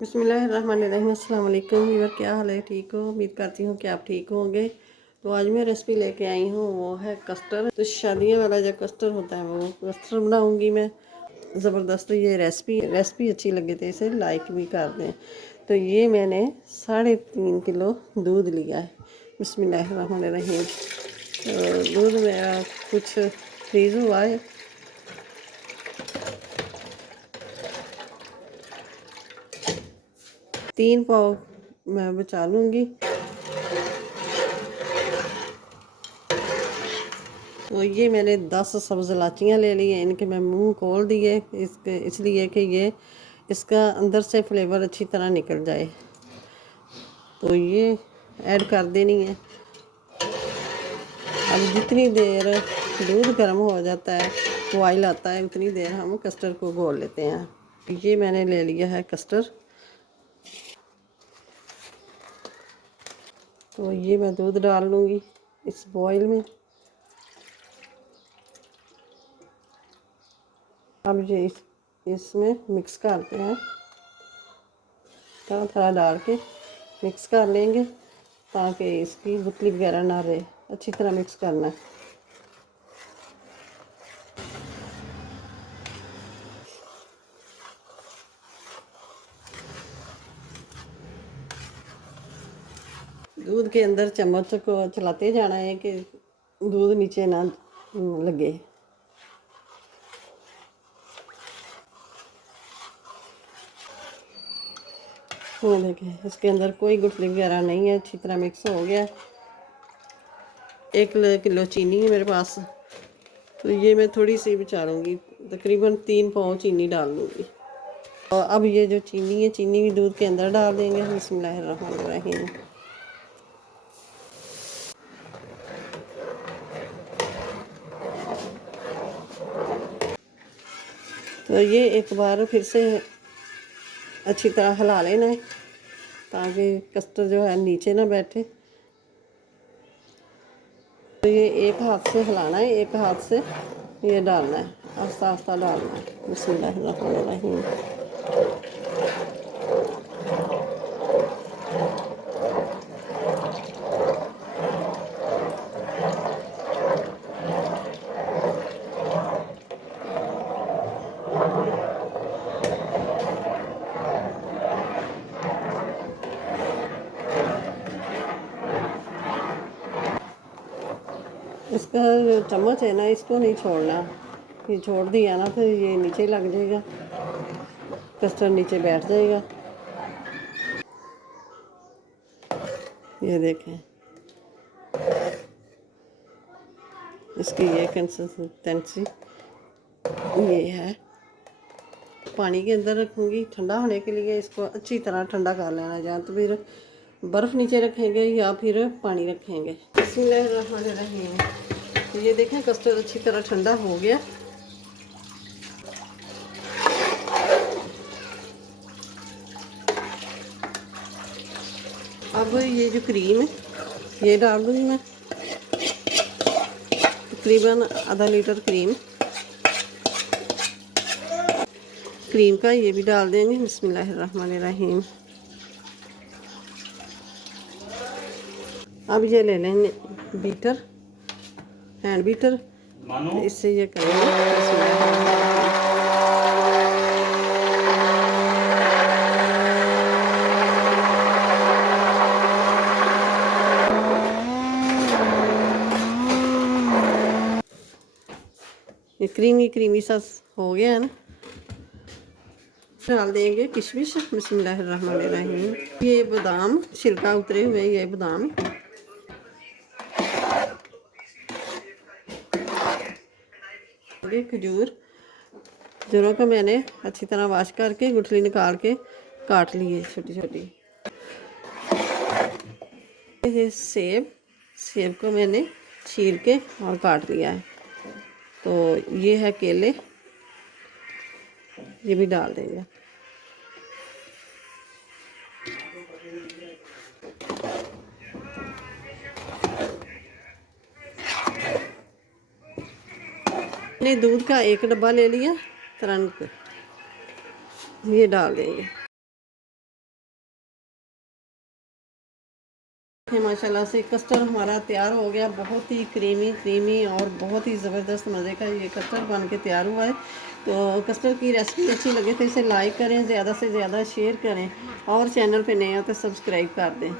बिस्मिल्लाहिर्रहमानिर्रहीम। अस्सलाम वालेकुम व्यूअर, क्या हाल है? ठीक हो? उम्मीद करती हूँ कि आप ठीक होंगे। तो आज मैं रेसिपी लेके आई हूँ, वो है कस्टर्ड। तो शादियों वाला जो कस्टर्ड होता है वो कस्टर्ड बनाऊँगी मैं। ज़बरदस्त ये रेसिपी अच्छी लगे तो इसे लाइक भी कर दें। तो ये मैंने 3.5 किलो दूध लिया है। बिस्मिल्लाहिर्रहमानिर्रहीम। तो दूध मेरा कुछ फ्रीज़ हुआ है। 3 पाव मैं बचा लूँगी। तो ये मैंने 10 सब्ज़ इलाचियाँ ले ली हैं। इनके मैं मुंह खोल दिए इसलिए कि ये इसका अंदर से फ्लेवर अच्छी तरह निकल जाए। तो ये ऐड कर देनी है। अब जितनी देर दूध गर्म हो जाता है, बॉयल आता है, उतनी देर हम कस्टर्ड को घोल लेते हैं। ये मैंने ले लिया है कस्टर्ड। तो ये मैं दूध डाल लूँगी इस बॉयल में। अब ये इसमें मिक्स करते हैं, थोड़ा थोड़ा डाल के मिक्स कर लेंगे ताकि इसकी गुठली वगैरह ना रहे। अच्छी तरह मिक्स करना है। दूध के अंदर चम्मच को चलाते जाना है कि दूध नीचे ना लगे। वो देखें, इसके अंदर कोई गुठली वगैरह नहीं है, अच्छी तरह मिक्स हो गया। 1 किलो चीनी है मेरे पास। तो ये मैं थोड़ी सी बचा लूँगी, तकरीबन 3 पाव चीनी डाल लूँगी। और अब ये जो चीनी है, चीनी भी दूध के अंदर डाल देंगे। बिस्मिल्लाहिर्रहमानिर्रहीम। तो ये एक बार फिर से अच्छी तरह हिला लेना है ताकि कस्टर्ड जो है नीचे ना बैठे। तो ये एक हाथ से हिलाना है, एक हाथ से ये डालना है, आस्ता आस्ता डालना है। बिस्मिल्लाहिर्रहमानिर्रहीम। इसका जो चम्मच है ना, इसको नहीं छोड़ना। ये छोड़ दिया ना तो ये नीचे लग जाएगा, कस्टर्ड नीचे बैठ जाएगा। ये देखें, इसकी ये कंसिस्टेंसी ये है। पानी के अंदर रखूँगी ठंडा होने के लिए। इसको अच्छी तरह ठंडा कर लेना, या तो फिर बर्फ़ नीचे रखेंगे या फिर पानी रखेंगे। बिस्मिल्लाहिर्रहमानिर्रहीम। तो ये देखें, कस्टर्ड अच्छी तरह ठंडा हो गया। अब ये जो क्रीम है ये डाल दूँगी मैं, तकरीबन आधा लीटर क्रीम का ये भी डाल देंगे। बिस्मिल्लाहिर्रहमानिर्रहीम। अब ये ले लें बीटर, हैंड बीटर। इससे ये करेंगे। ये क्रीमी सा हो गया है ना। डाल देंगे किशमिश। बिस्मिल्लाहिर्रहमानिर्रहीम। ये बादाम, छिलका उतरे हुए ये बादाम। खजूरों को मैंने अच्छी तरह वॉश करके गुठली निकाल के काट ली है छोटी छोटी। ये सेब को मैंने छील के और काट लिया है। तो ये है केले, ये भी डाल देंगे। मैंने दूध का 1 डब्बा ले लिया, तुरंत ये डाल देंगे। माशाल्लाह से कस्टर्ड हमारा तैयार हो गया, बहुत ही क्रीमी क्रीमी और बहुत ही ज़बरदस्त मज़े का ये कस्टर्ड बन के तैयार हुआ है। तो कस्टर्ड की रेसिपी अच्छी लगे तो इसे लाइक करें, ज़्यादा से ज़्यादा शेयर करें और चैनल पे नए हो तो सब्सक्राइब कर दें।